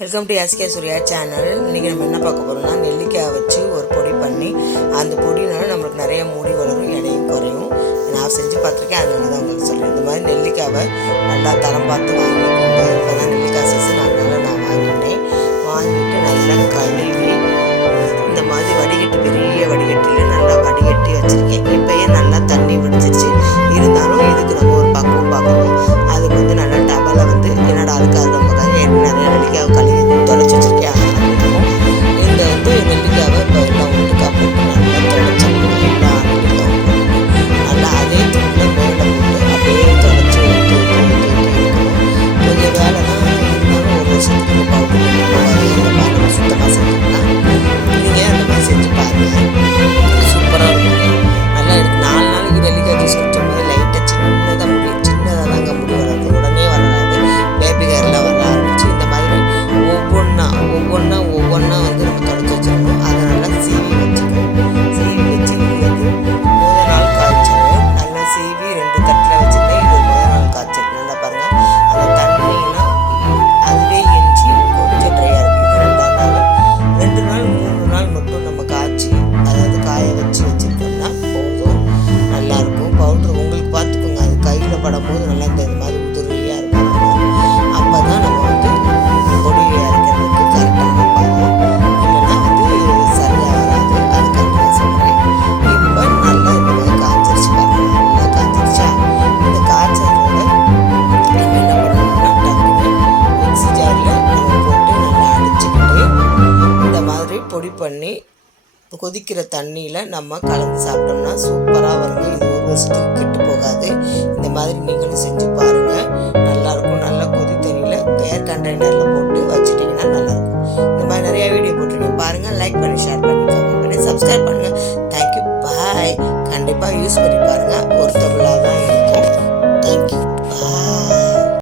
Welcome to S K Surya channel இன்றைக்கி நம்ம என்ன பார்க்க போகிறோம்னா நெல்லிக்காயை வச்சு ஒரு பொடி பண்ணி அந்த பொடினால நம்மளுக்கு நிறைய மூடி வளரும் எடையும் குறையும். நான் செஞ்சு பார்த்துருக்கேன் அதனால தான் உங்களுக்கு சொல்கிறேன் இந்த மாதிரி நெல்லிக்காவை நல்லா தரம் பார்த்து வாங்கி பொடி பண்ணி கொதிக்கிற தண்ணியில் நம்ம கலந்து சாப்பிட்டோம்னா சூப்பராக வருங்க. இது ஒரு வருஷத்துக்கு கெட்டு போகாது. இந்த மாதிரி நீங்களும் செஞ்சு பாருங்கள் நல்லாயிருக்கும். நல்லா கொதி தண்ணியில் ஏர் கண்டெய்னரில் போட்டு வச்சுட்டிங்கன்னா நல்லாயிருக்கும். இந்த மாதிரி நிறையா வீடியோ போட்டிருக்கேன். பாருங்கள் லைக் பண்ணி ஷேர் பண்ணி கமெண்ட் பண்ணி சப்ஸ்கிரைப் பண்ணுங்கள் தேங்க்யூ பாய் கண்டிப்பாக யூஸ் பண்ணி பாருங்கள் ஒருத்தவங்க